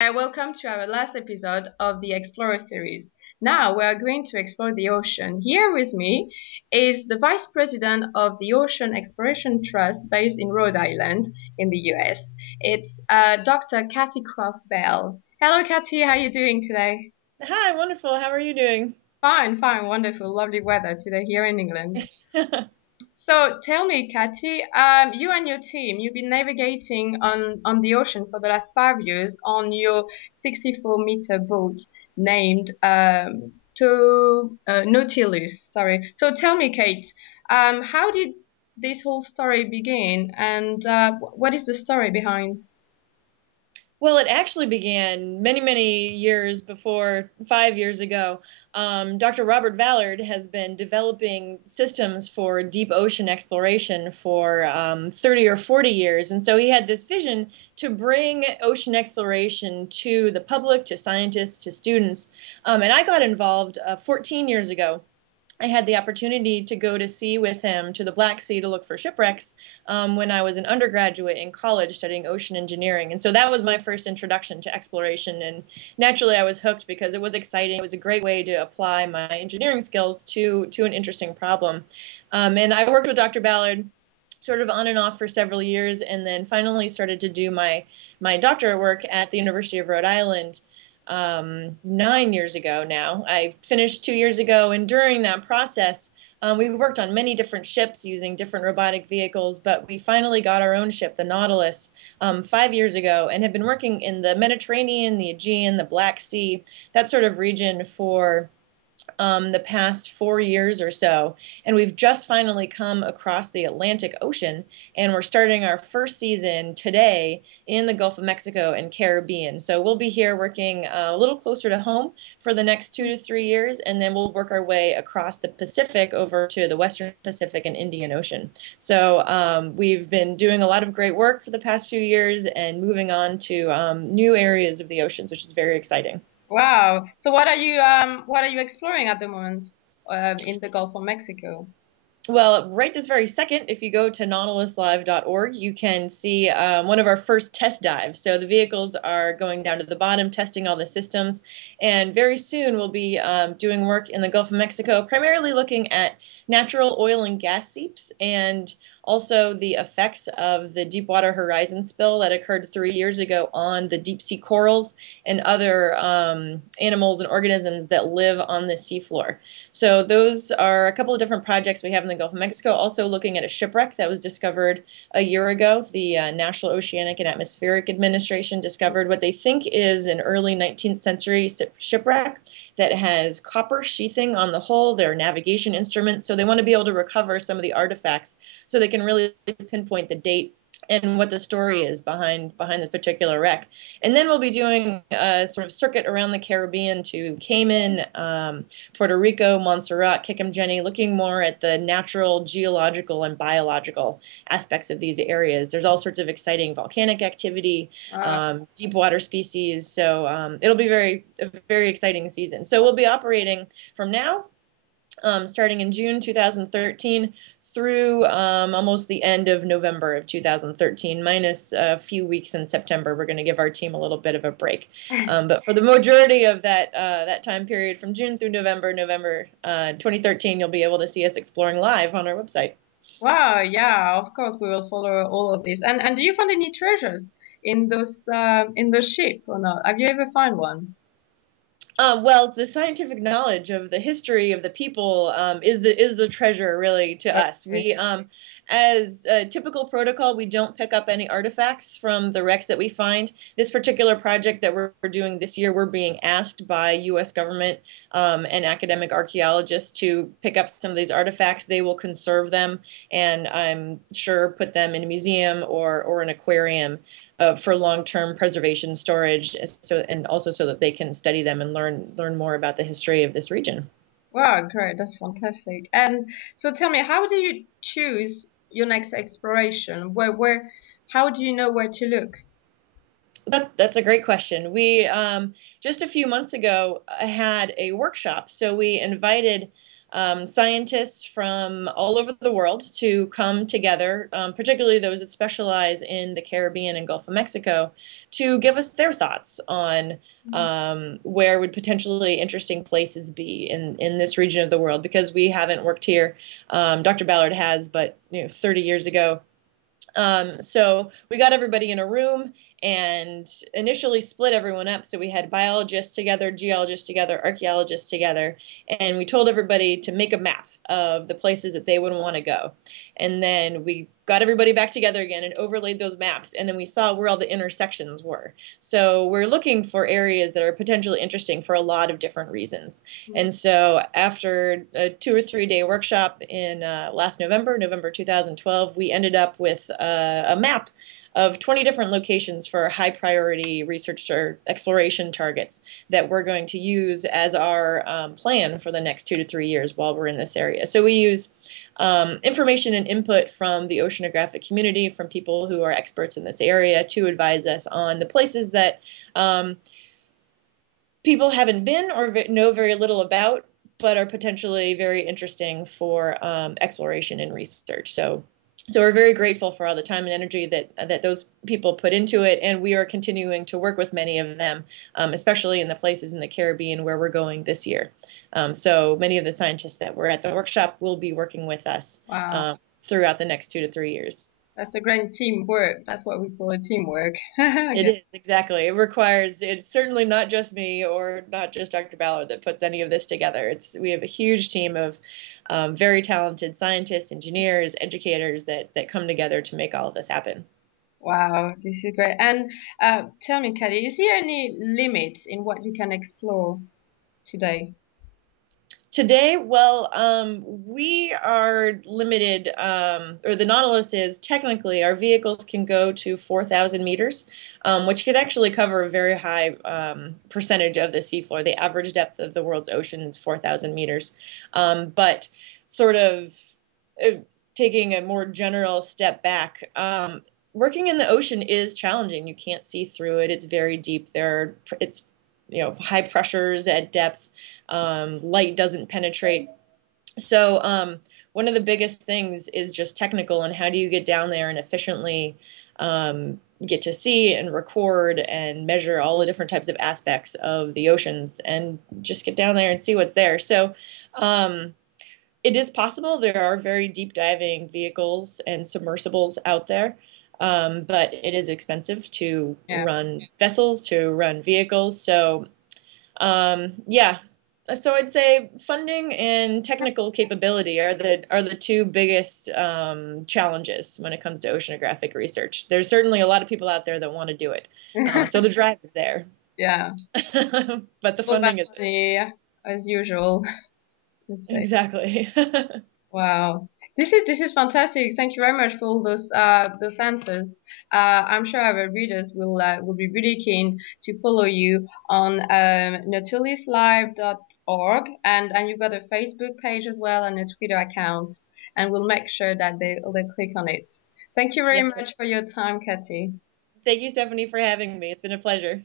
Welcome to our last episode of the Explorer series. Now we are going to explore the ocean. Here with me is the Vice President of the Ocean Exploration Trust based in Rhode Island in the US. It's Dr. Katy Croff Bell. Hello, Katy. How are you doing today? Hi, wonderful. How are you doing? Fine, fine, wonderful, lovely weather today here in England. So tell me, Katy, you and your team, you've been navigating on the ocean for the last 5 years on your 64-meter boat named Nautilus. Sorry. So tell me, Kate, how did this whole story begin, and what is the story behind? Well, it actually began many, many years before, 5 years ago. Dr. Robert Ballard has been developing systems for deep ocean exploration for 30 or 40 years. And so he had this vision to bring ocean exploration to the public, to scientists, to students. And I got involved 14 years ago. I had the opportunity to go to sea with him to the Black Sea to look for shipwrecks when I was an undergraduate in college studying ocean engineering. And so that was my first introduction to exploration. And naturally, I was hooked because it was exciting. It was a great way to apply my engineering skills to an interesting problem. And I worked with Dr. Ballard sort of on and off for several years, and then finally started to do my doctorate work at the University of Rhode Island 9 years ago now. I finished 2 years ago, and during that process, we worked on many different ships using different robotic vehicles, but we finally got our own ship, the Nautilus, 5 years ago, and have been working in the Mediterranean, the Aegean, the Black Sea, that sort of region for the past 4 years or so. And we've just finally come across the Atlantic Ocean, and we're starting our first season today in the Gulf of Mexico and Caribbean. So we'll be here working a little closer to home for the next 2 to 3 years, and then we'll work our way across the Pacific over to the Western Pacific and Indian Ocean. So we've been doing a lot of great work for the past few years and moving on to new areas of the oceans, which is very exciting. Wow. So what are you exploring at the moment in the Gulf of Mexico? Well, right this very second, if you go to nautiluslive.org, you can see one of our first test dives. So the vehicles are going down to the bottom, testing all the systems, and very soon we'll be doing work in the Gulf of Mexico, primarily looking at natural oil and gas seeps and also the effects of the Deepwater Horizon spill that occurred 3 years ago on the deep sea corals and other animals and organisms that live on the seafloor. So those are a couple of different projects we have in the Gulf of Mexico. Also looking at a shipwreck that was discovered a year ago. The National Oceanic and Atmospheric Administration discovered what they think is an early 19th century shipwreck that has copper sheathing on the hull, their navigation instruments. So they want to be able to recover some of the artifacts so they can really pinpoint the date and what the story is behind this particular wreck. And then we'll be doing a sort of circuit around the Caribbean to Cayman, Puerto Rico, Montserrat, Kickhamjeni, looking more at the natural, geological, and biological aspects of these areas. There's all sorts of exciting volcanic activity, deep water species. So it'll be a very exciting season. So we'll be operating from now starting in June 2013 through almost the end of November of 2013, minus a few weeks in September. We're going to give our team a little bit of a break. But for the majority of that time period, from June through November 2013, you'll be able to see us exploring live on our website. Wow, yeah, of course we will follow all of this. And do you find any treasures in those ship or not? Have you ever found one? Well, the scientific knowledge of the history of the people is the treasure really to us. Okay. We, as a typical protocol, we don't pick up any artifacts from the wrecks that we find. This particular project that we're doing this year, we're being asked by U.S. government and academic archaeologists to pick up some of these artifacts. They will conserve them, and I'm sure put them in a museum or an aquarium for long-term preservation storage, so and also so that they can study them and learn more about the history of this region. Wow, great, that's fantastic. And so tell me, how do you choose your next exploration? How do you know where to look? That's a great question. We just a few months ago had a workshop, so we invited scientists from all over the world to come together, particularly those that specialize in the Caribbean and Gulf of Mexico, to give us their thoughts on where would potentially interesting places be in this region of the world, because we haven't worked here. Dr. Ballard has, but 30 years ago. So we got everybody in a room and initially split everyone up. So we had biologists together, geologists together, archaeologists together, and we told everybody to make a map of the places that they would want to go. And then we got everybody back together again and overlaid those maps. And then we saw where all the intersections were. So we're looking for areas that are potentially interesting for a lot of different reasons. And so after a 2 or 3 day workshop in last November 2012, we ended up with a map of 20 different locations for high priority research or exploration targets that we're going to use as our plan for the next 2 to 3 years while we're in this area. So we use information and input from the oceanographic community, from people who are experts in this area, to advise us on the places that people haven't been or know very little about, but are potentially very interesting for exploration and research. So we're very grateful for all the time and energy that those people put into it, and we are continuing to work with many of them, especially in the places in the Caribbean where we're going this year. So many of the scientists that were at the workshop will be working with us throughout the next 2 to 3 years. That's a great teamwork. That's what we call a teamwork. It is, exactly. It's certainly not just me or not just Dr. Ballard that puts any of this together. We have a huge team of very talented scientists, engineers, educators that come together to make all of this happen. Wow, this is great. And tell me, Katy, is there any limits in what you can explore today? Today, well, we are limited, or the Nautilus is technically, our vehicles can go to 4,000 meters, which can actually cover a very high percentage of the seafloor. The average depth of the world's ocean is 4,000 meters. But sort of taking a more general step back, working in the ocean is challenging. You can't see through it. It's very deep. It's high pressures at depth. Light doesn't penetrate. So one of the biggest things is just technical, and how do you get down there and efficiently get to see and record and measure all the different types of aspects of the oceans and just get down there and see what's there. So it is possible. There are very deep diving vehicles and submersibles out there. But it is expensive to run vessels, to run vehicles. So, yeah. So I'd say funding and technical capability are the two biggest challenges when it comes to oceanographic research. There's certainly a lot of people out there that want to do it. So the drive is there. Yeah. But the funding is money, as usual. Exactly. Wow. This is fantastic. Thank you very much for all those answers. I'm sure our readers will be really keen to follow you on nautiluslive.org, and you've got a Facebook page as well and a Twitter account, and we'll make sure that they click on it. Thank you very much for your time, Katy. Thank you, Stephanie, for having me. It's been a pleasure.